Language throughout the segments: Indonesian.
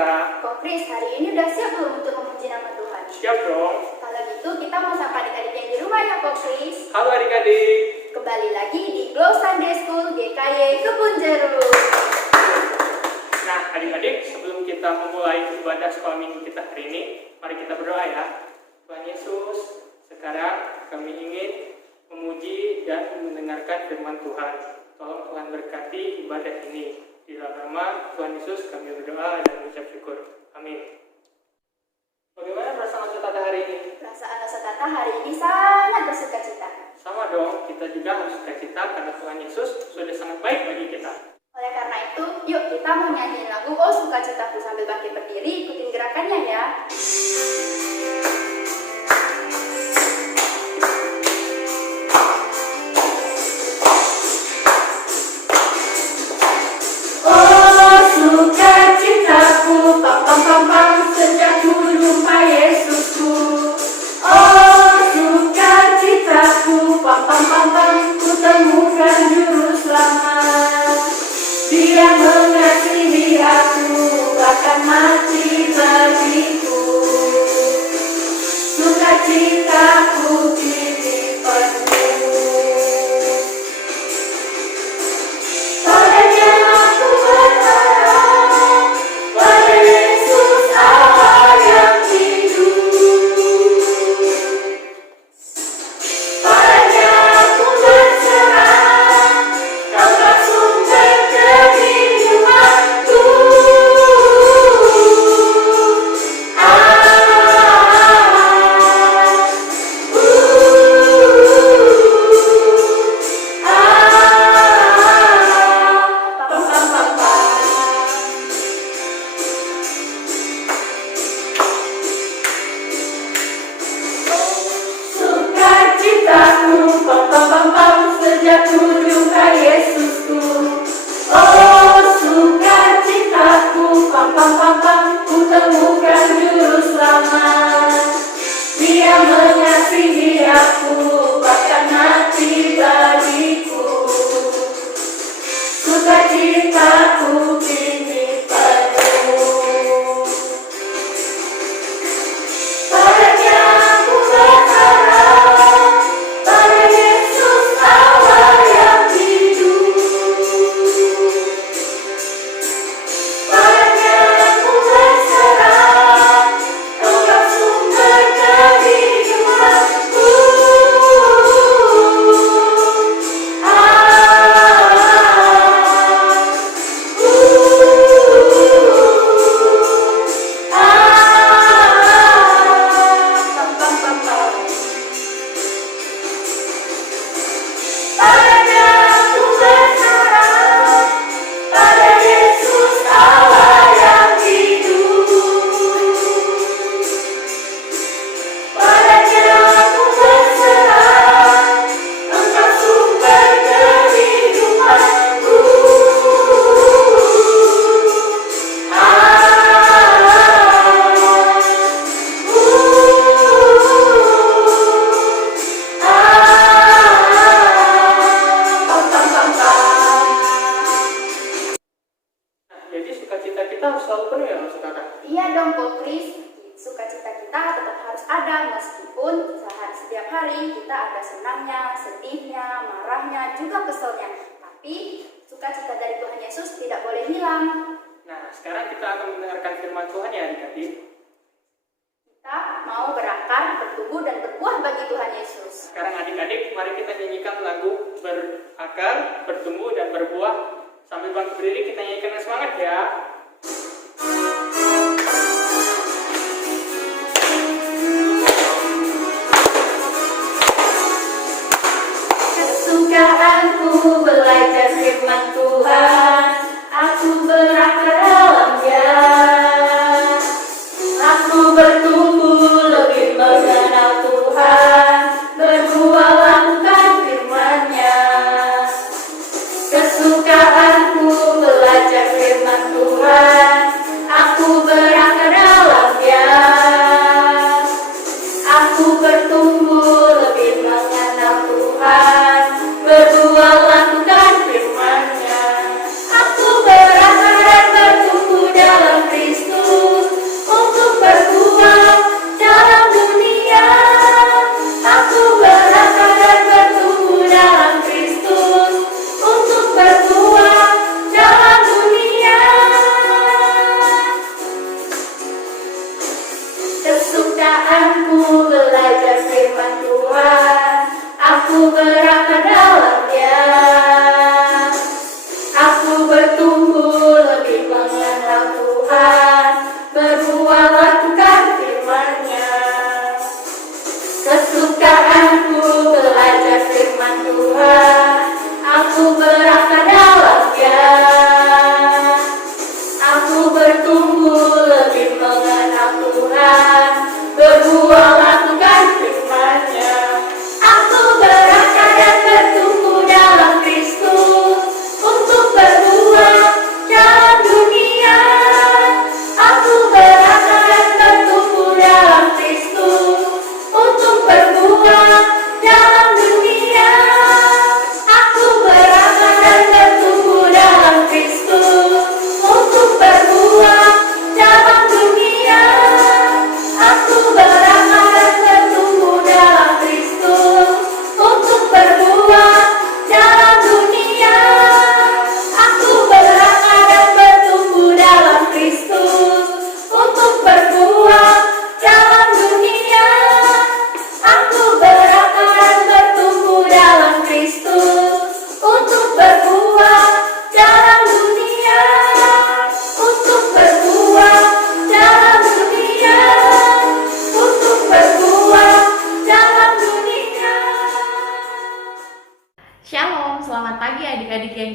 Kak. Kok Chris, hari ini udah siap belum untuk memuji nama Tuhan? Siap dong. Kalau gitu kita mau sapa adik-adik yang di rumah ya Kok Chris. Halo adik-adik. Kembali lagi di Glow Sunday School GKY Kebun Jeruk. Nah adik-adik, sebelum kita memulai ibadah sekolah minggu kita hari ini, mari kita berdoa ya. Tuhan Yesus, sekarang kami ingin memuji dan mendengarkan firman Tuhan. Tolong Tuhan berkati ibadah ini. Di dalam nama Tuhan Yesus kami berdoa dan mengucap syukur. Amin. Bagaimana perasaan Asa Tata hari ini? Perasaan Asa Tata hari ini sangat bersukacita. Sama dong, kita juga harus sukacita karena Tuhan Yesus sudah sangat baik bagi kita. Oleh karena itu, yuk kita mau nyanyiin lagu Oh Sukacitaku sambil bangkit berdiri, ikutin gerakannya ya. Sukacitaku, pam pam pam pam, sejak ku jumpa Yesusku. Oh sukacitaku, pam pam pam pam, ku temukan juru selamat. Dia mengasihi aku, bahkan mati bagiku. Sukacitaku kini penuh. Padanya aku berharap, pada Yesus Allah yang hidup. Padanya aku berserah, Kaulah sumber kehidupanku. Sukacitaku, pam pam pam pam, sejak ku jumpa Yesusku. Oh sukacitaku, pam pam pam pam, ku temukan juru selamat. Dia mengasihi aku, bahkan mati bagiku. Sukacitaku kini penuh. Padanya aku berharap, pada Yesus Allah yang hidup. Padanya aku berserah, Kaulah sumber kehidupanku. Pam pam pam pam. Padanya aku berharap, pada Yesus Allah yang hidup. Padanya aku berserah, Engkau sumber kehidupanku. Pam pam pam pam. Nah, jadi sukacita kita harus selalu penuh ya Asa Tata. Iya dong Kok Chris, sukacita kita tetap harus ada meskipun setiap hari kita ada senangnya, sedihnya, marahnya, juga keselnya. Tapi sukacita dari Tuhan Yesus tidak boleh hilang. Nah, sekarang kita akan mendengarkan firman Tuhan ya adik-adik. Kita mau berakar, bertumbuh, dan berbuah bagi Tuhan Yesus. Sekarang adik-adik, mari kita nyanyikan lagu berakar, bertumbuh, dan berbuah. Sambil bangkit berdiri kita nyanyikan dengan semangat ya. Kesukaanku belajar firman Tuhan, aku berakar dalamnya. Aku bertumbuh lebih mengenal Tuhan, berbuah lakukan firman-Nya. Kesukaanku belajar firman Tuhan.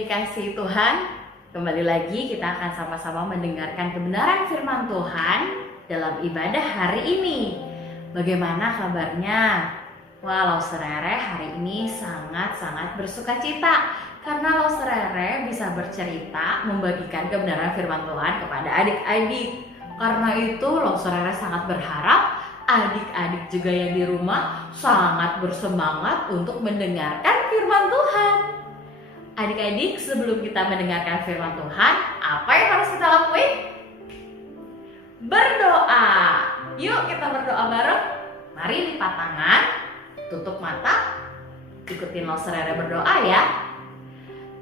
dikasihi Tuhan, kembali lagi kita akan sama-sama mendengarkan kebenaran firman Tuhan dalam ibadah hari ini. Bagaimana kabarnya? Wah, Lauserere hari ini sangat-sangat bersuka cita karena Lauserere bisa bercerita membagikan kebenaran firman Tuhan kepada adik-adik. Karena itu Lauserere sangat berharap adik-adik juga yang di rumah sangat bersemangat untuk mendengarkan firman Tuhan. Adik-adik, sebelum kita mendengarkan firman Tuhan, apa yang harus kita lakuin? Berdoa. Yuk kita berdoa bareng. Mari lipat tangan, tutup mata, ikutin Lauserere berdoa ya.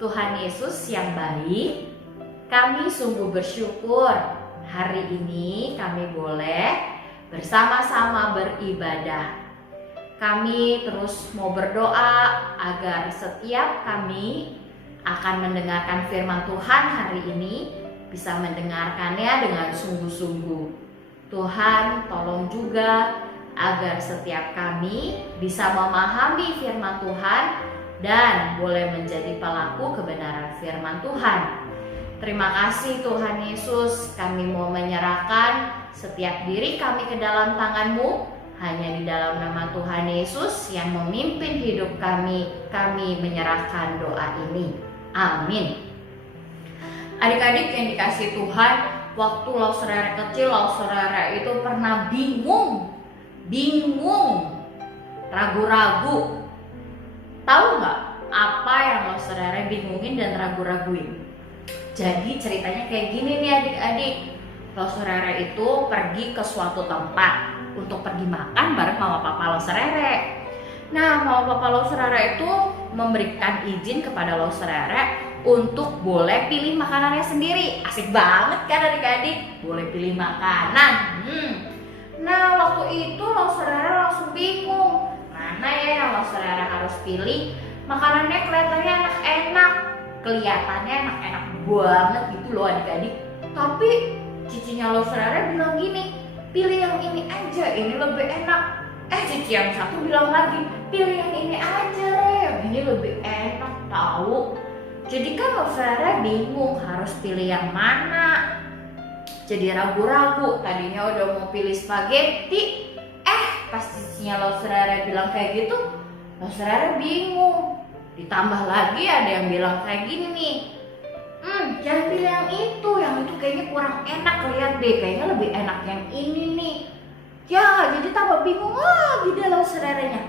Tuhan Yesus yang baik, kami sungguh bersyukur hari ini kami boleh bersama-sama beribadah. Kami terus mau berdoa agar setiap kami akan mendengarkan firman Tuhan hari ini bisa mendengarkannya dengan sungguh-sungguh. Tuhan tolong juga agar setiap kami bisa memahami firman Tuhan dan boleh menjadi pelaku kebenaran firman Tuhan. Terima kasih Tuhan Yesus, kami mau menyerahkan setiap diri kami ke dalam tangan-Mu. Hanya di dalam nama Tuhan Yesus yang memimpin hidup kami menyerahkan doa ini. Amin. Adik-adik yang dikasihi Tuhan, waktu Lauserere kecil, Lauserere itu pernah bingung, ragu-ragu. Tahu nggak apa yang Lauserere bingungin dan ragu-raguin? Jadi ceritanya kayak gini nih adik-adik. Lauserere itu pergi ke suatu tempat untuk pergi makan bareng mama papa Lauserere. Nah, mama papa Lauserere itu memberikan izin kepada Lauserere untuk boleh pilih makanannya sendiri. Asik banget kan adik-adik? Boleh pilih makanan. Nah, waktu itu Lauserere langsung bingung. Mana ya yang Lauserere harus pilih? Makanannya kelihatannya enak-enak banget gitu loh adik-adik. Tapi cicinya Lauserere bilang gini, pilih yang ini aja, ini lebih enak. Cici yang satu bilang lagi, pilih yang ini aja yang ini lebih enak tahu. Jadi kan Lauserere bingung harus pilih yang mana. Jadi ragu-ragu, tadinya udah mau pilih spaghetti, pas cicinya Lauserere bilang kayak gitu, Lauserere bingung. Ditambah lagi ada yang bilang kayak gini nih, jangan pilih yang itu kayaknya kurang enak, lihat deh kayaknya lebih enak yang ini nih. Ya, jadi tambah bingung lagi deh Lausererenya.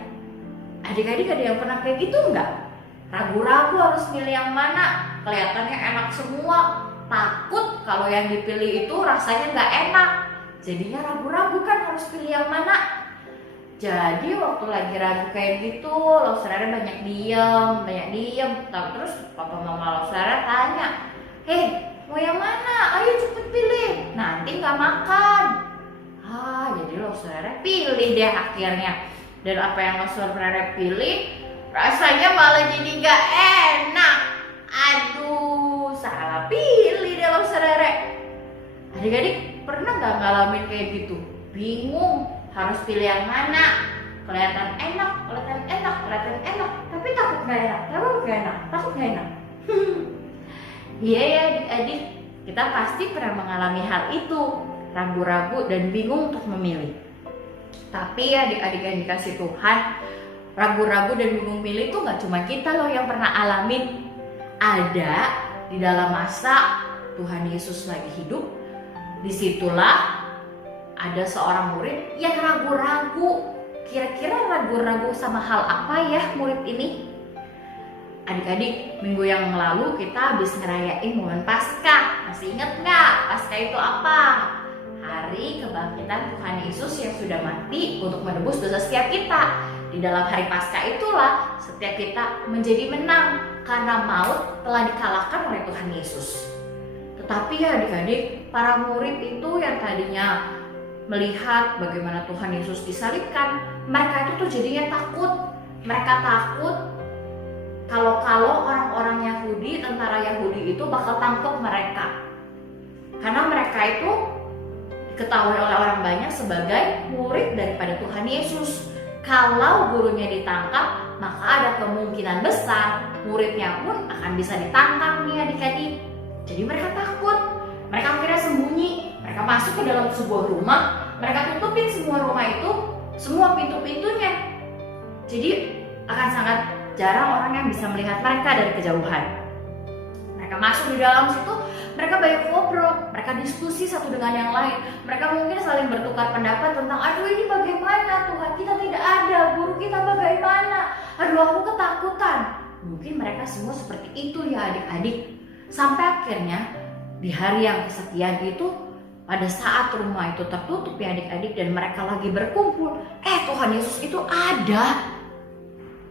Adik-adik ada yang pernah kayak gitu enggak? Ragu-ragu harus milih yang mana, kelihatannya enak semua, takut kalau yang dipilih itu rasanya nggak enak, jadinya ragu-ragu kan harus pilih yang mana. Jadi waktu lagi ragu kayak gitu, Lauserere banyak diem. Terus papa mama Lauserere tanya, mau yang mana? Ayo cepet pilih, nanti nggak makan. Jadi Lauserere pilih deh akhirnya. Dan apa yang Lauserere pilih, rasanya malah jadi nggak enak. Aduh, salah pilih deh Lauserere. Adik-adik pernah nggak ngalamin kayak gitu? Bingung harus pilih yang mana, kelihatan enak, tapi takut nggak enak. Iya ya adik-adik, kita pasti pernah mengalami hal itu, ragu-ragu dan bingung untuk memilih. Tapi adik-adik yang dikasih Tuhan, ragu-ragu dan bingung milih itu nggak cuma kita loh yang pernah alamin. Ada di dalam masa Tuhan Yesus lagi hidup, disitulah ada seorang murid yang ragu-ragu. Kira-kira ragu-ragu sama hal apa ya murid ini? Adik-adik, minggu yang lalu kita habis ngerayain momen Paskah. Masih ingat nggak? Paskah itu apa? Hari kebangkitan Tuhan Yesus yang sudah mati untuk menebus dosa setiap kita. Di dalam hari Paskah itulah setiap kita menjadi menang karena maut telah dikalahkan oleh Tuhan Yesus. Tetapi ya adik-adik, para murid itu yang tadinya melihat bagaimana Tuhan Yesus disalibkan, mereka itu tuh jadinya takut. Mereka takut kalau orang-orang Yahudi, tentara Yahudi itu bakal tangkap mereka. Karena mereka itu diketahui oleh orang banyak sebagai murid daripada Tuhan Yesus. Kalau gurunya ditangkap, maka ada kemungkinan besar muridnya pun akan bisa ditangkap nih adik-adik. Jadi mereka takut, mereka akhirnya sembunyi, mereka masuk ke dalam sebuah rumah, mereka tutupin semua rumah itu, semua pintu-pintunya. Jadi akan sangat jarang orang yang bisa melihat mereka dari kejauhan. Mereka masuk di dalam situ, mereka banyak ngobrol, mereka diskusi satu dengan yang lain. Mereka mungkin saling bertukar pendapat tentang, aduh ini bagaimana, Tuhan kita tidak ada, guru kita bagaimana, aduh aku ketakutan. Mungkin mereka semua seperti itu ya adik-adik. Sampai akhirnya di hari yang kesekian itu, pada saat rumah itu tertutup ya adik-adik dan mereka lagi berkumpul, Tuhan Yesus itu ada.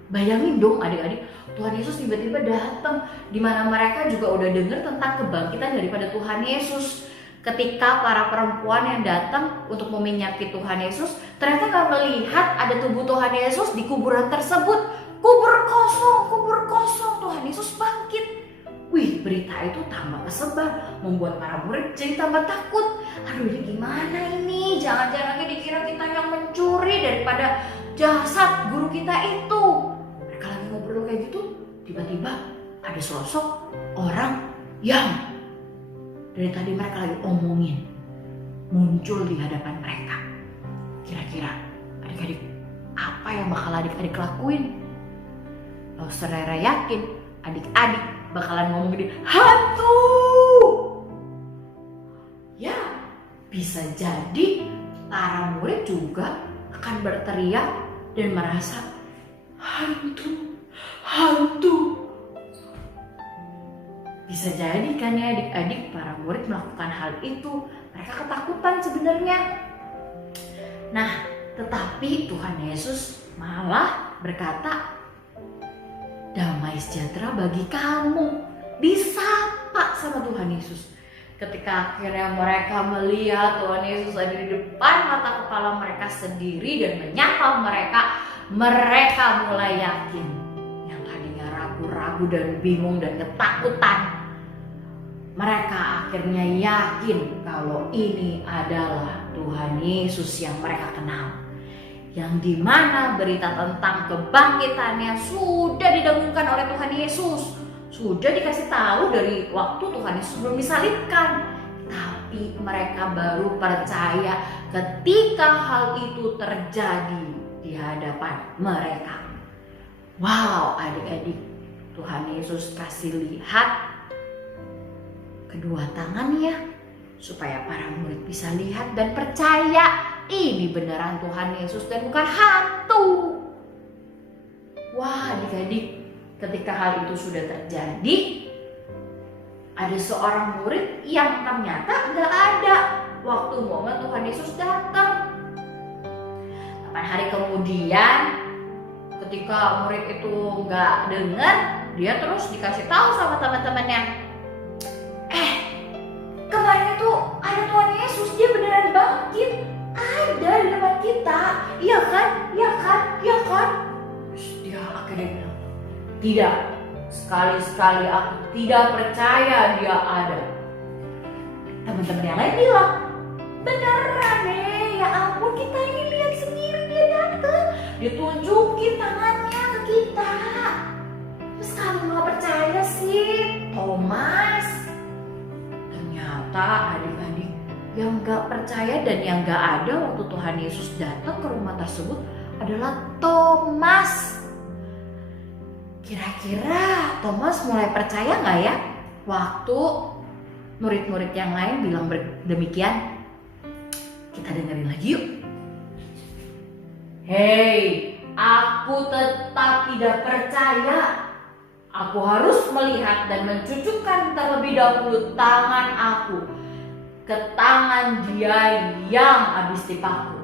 Bayangin dong adik-adik, Tuhan Yesus tiba-tiba datang, di mana mereka juga udah dengar tentang kebangkitan daripada Tuhan Yesus. Ketika para perempuan yang datang untuk meminyaki Tuhan Yesus, ternyata gak melihat ada tubuh Tuhan Yesus di kuburan tersebut. Kubur kosong, Tuhan Yesus bangkit. Wih, berita itu tambah kesebar, membuat para murid jadi tambah takut. Aduh, ini gimana ini? Jangan-jangan dikira kita yang mencuri daripada jasad guru kita itu. Mereka lagi ngobrol kayak gitu, tiba-tiba ada sosok orang yang dari tadi mereka lagi omongin muncul di hadapan mereka. Kira-kira adik-adik apa yang bakal adik-adik lakuin? Saudara yakin adik-adik bakalan ngomong gini, hantu. Ya, bisa jadi para murid juga akan berteriak dan merasa hantu. Bisa jadi kan ya adik-adik para murid melakukan hal itu. Mereka ketakutan sebenarnya. Nah, tetapi Tuhan Yesus malah berkata, damai sejahtera bagi kamu. Disapa sama Tuhan Yesus. Ketika akhirnya mereka melihat Tuhan Yesus ada di depan mata kepala mereka sendiri dan menyapa mereka mulai yakin. Yang tadinya ragu-ragu dan bingung dan ketakutan, mereka akhirnya yakin kalau ini adalah Tuhan Yesus yang mereka kenal. Yang dimana berita tentang kebangkitannya sudah didengungkan oleh Tuhan Yesus. Sudah dikasih tahu dari waktu Tuhan Yesus belum disalibkan. Tapi mereka baru percaya ketika hal itu terjadi di hadapan mereka. Wow, adik-adik, Tuhan Yesus kasih lihat kedua tangannya supaya para murid bisa lihat dan percaya ini beneran Tuhan Yesus dan bukan hantu. Wah, adik-adik, ketika hal itu sudah terjadi, ada seorang murid yang ternyata gak ada waktu momen Tuhan Yesus datang. 8 hari kemudian, ketika murid itu gak dengar, dia terus dikasih tahu sama teman-temannya, kemarin itu ada Tuhan Yesus, dia beneran bangkit. Ada di depan kita, iya kan? Terus dia akhirnya bilang, tidak, sekali-sekali aku tidak percaya dia ada. Teman-teman yang lain bilang, beneran deh, ya ampun kita ini lihat sendiri dia datang, dia tunjukin tangannya ke kita. Terus kamu nggak percaya sih, Thomas? Ternyata adik-adik, yang gak percaya dan yang gak ada waktu Tuhan Yesus datang ke rumah tersebut adalah Thomas. Kira-kira Thomas mulai percaya gak ya waktu murid-murid yang lain bilang demikian? Kita dengerin lagi yuk. Hei, aku tetap tidak percaya. Aku harus melihat dan mencucukkan terlebih dahulu tangan aku ke tangan dia yang habis dipaku.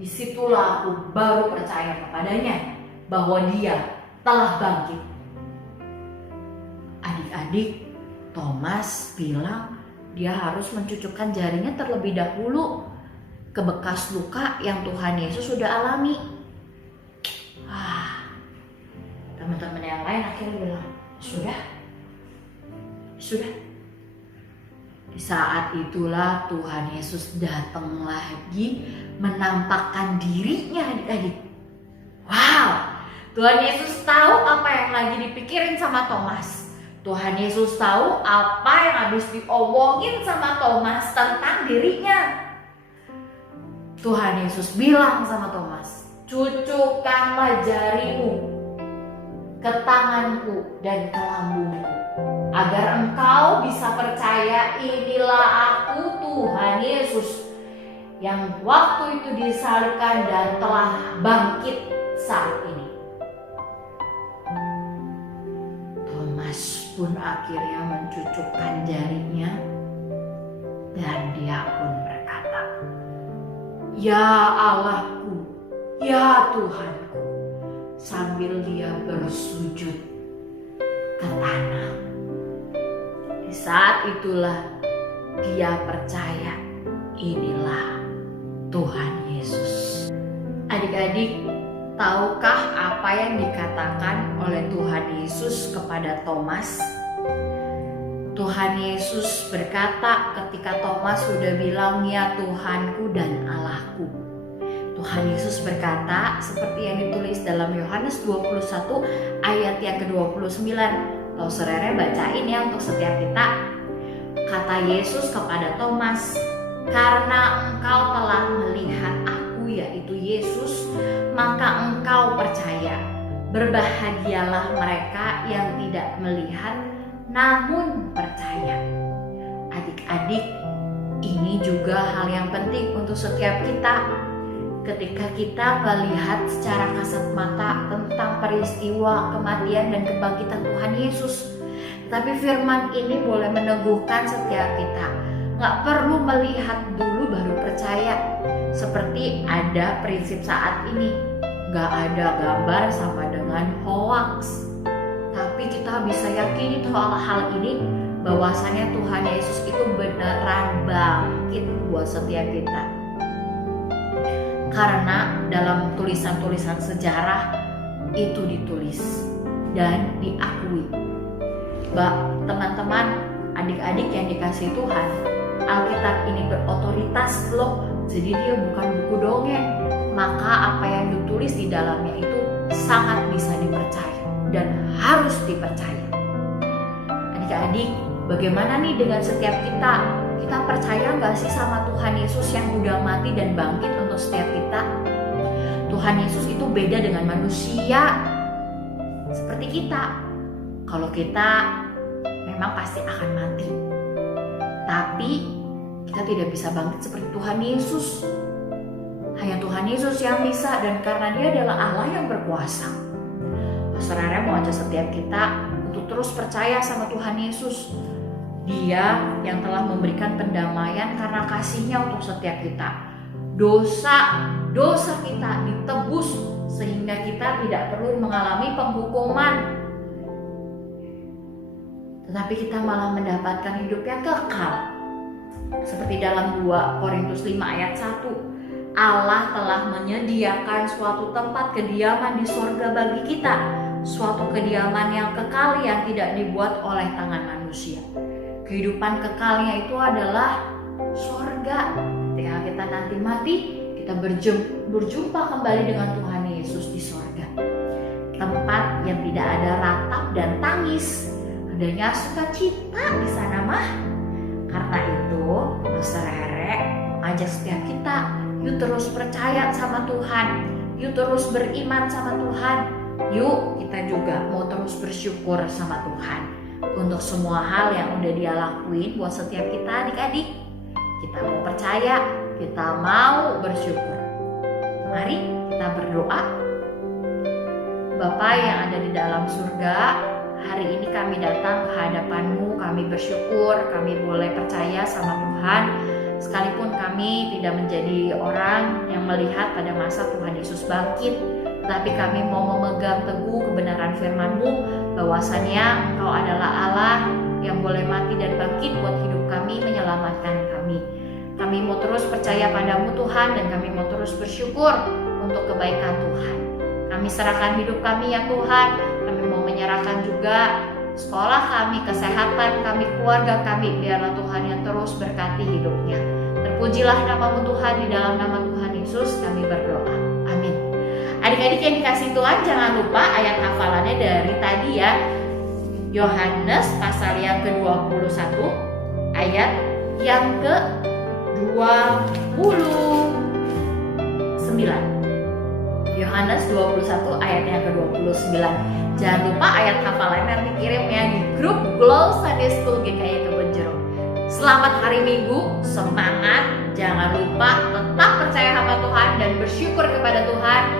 Disitulah aku baru percaya kepadanya bahwa dia telah bangkit. Adik-adik, Thomas bilang dia harus mencucukkan jarinya terlebih dahulu ke bekas luka yang Tuhan Yesus sudah alami. Teman-teman yang lain akhirnya bilang, sudah. Di saat itulah Tuhan Yesus datang lagi menampakkan dirinya adik-adik. Wow, Tuhan Yesus tahu apa yang lagi dipikirin sama Thomas. Tuhan Yesus tahu apa yang habis diomongin sama Thomas tentang dirinya. Tuhan Yesus bilang sama Thomas, "Cucukkanlah jarimu ke tanganku dan ke lambungku, agar engkau bisa percaya inilah aku Tuhan Yesus yang waktu itu disalibkan dan telah bangkit saat ini." Thomas pun akhirnya mencucukkan jarinya dan dia pun berkata, "Ya Allahku, ya Tuhanku," sambil dia bersujud ke tanah. Di saat itulah dia percaya inilah Tuhan Yesus. Adik-adik, tahukah apa yang dikatakan oleh Tuhan Yesus kepada Thomas? Tuhan Yesus berkata ketika Thomas sudah bilang, "Ya Tuhanku dan Allahku." Tuhan Yesus berkata seperti yang ditulis dalam Yohanes 21 ayat yang ke-29. Kalau Saudara bacain ya untuk setiap kita. Kata Yesus kepada Thomas, "Karena engkau telah melihat aku, yaitu Yesus, maka engkau percaya. Berbahagialah mereka yang tidak melihat namun percaya." Adik-adik, ini juga hal yang penting untuk setiap kita. Ketika kita melihat secara kasat mata tentang peristiwa kematian dan kebangkitan Tuhan Yesus, tapi firman ini boleh meneguhkan setiap kita. Gak perlu melihat dulu baru percaya. Seperti ada prinsip saat ini, gak ada gambar sama dengan hoax. Tapi kita bisa yakini hal ini, bahwasannya Tuhan Yesus itu beneran bangkit buat setiap kita. Karena dalam tulisan-tulisan sejarah itu ditulis dan diakui. Teman-teman, adik-adik yang dikasihi Tuhan, Alkitab ini berotoritas loh. Jadi dia bukan buku dongeng. Maka apa yang ditulis di dalamnya itu sangat bisa dipercaya dan harus dipercaya. Adik-adik, bagaimana nih dengan setiap kita? Kita percaya gak sih sama Tuhan Yesus yang udah mati dan bangkit untuk setiap kita? Tuhan Yesus itu beda dengan manusia seperti kita. Kalau kita memang pasti akan mati, tapi kita tidak bisa bangkit seperti Tuhan Yesus. Hanya Tuhan Yesus yang bisa, dan karena dia adalah Allah yang berkuasa. Saudara mau ajak setiap kita untuk terus percaya sama Tuhan Yesus. Dia yang telah memberikan pendamaian karena kasih-Nya untuk setiap kita. Dosa kita ditebus sehingga kita tidak perlu mengalami penghukuman, tetapi kita malah mendapatkan hidup yang kekal. Seperti dalam 2 Korintus 5 ayat 1, Allah telah menyediakan suatu tempat kediaman di sorga bagi kita, suatu kediaman yang kekal yang tidak dibuat oleh tangan manusia. Kehidupan kekalnya itu adalah sorga. Ketika kita nanti mati, kita berjumpa kembali dengan Tuhan Yesus di sorga. Tempat yang tidak ada ratap dan tangis, adanya sukacita di sana mah. Karena itu, Saudara mengajak setiap kita, yuk terus percaya sama Tuhan, yuk terus beriman sama Tuhan, yuk kita juga mau terus bersyukur sama Tuhan untuk semua hal yang udah dia lakuin buat setiap kita adik-adik. Kita mau percaya, kita mau bersyukur. Mari kita berdoa. Bapa yang ada di dalam surga, hari ini kami datang ke hadapan-Mu, kami bersyukur, kami boleh percaya sama Tuhan. Sekalipun kami tidak menjadi orang yang melihat pada masa Tuhan Yesus bangkit, tetapi kami mau memegang teguh kebenaran firman-Mu, bahwasannya Engkau adalah Allah yang boleh mati dan bangkit buat hidup kami, menyelamatkan kami. Kami mau terus percaya padamu Tuhan, dan kami mau terus bersyukur untuk kebaikan Tuhan. Kami serahkan hidup kami ya Tuhan. Kami mau menyerahkan juga sekolah kami, kesehatan kami, keluarga kami. Biarlah Tuhan yang terus berkati hidupnya. Terpujilah nama-Mu Tuhan, di dalam nama Tuhan Yesus kami berdoa. Amin. Adik-adik yang dikasih Tuhan, jangan lupa ayat hafalannya dari tadi ya. Yohanes pasal yang ke-21 ayat yang ke-29. Yohanes 21 ayat yang ke-29. Jangan lupa ayat hafalannya nanti kirimnya di grup Glow Sunday School GKI Kebonjeruk. Selamat hari Minggu, semangat, jangan lupa tetap percaya sama Tuhan dan bersyukur kepada Tuhan.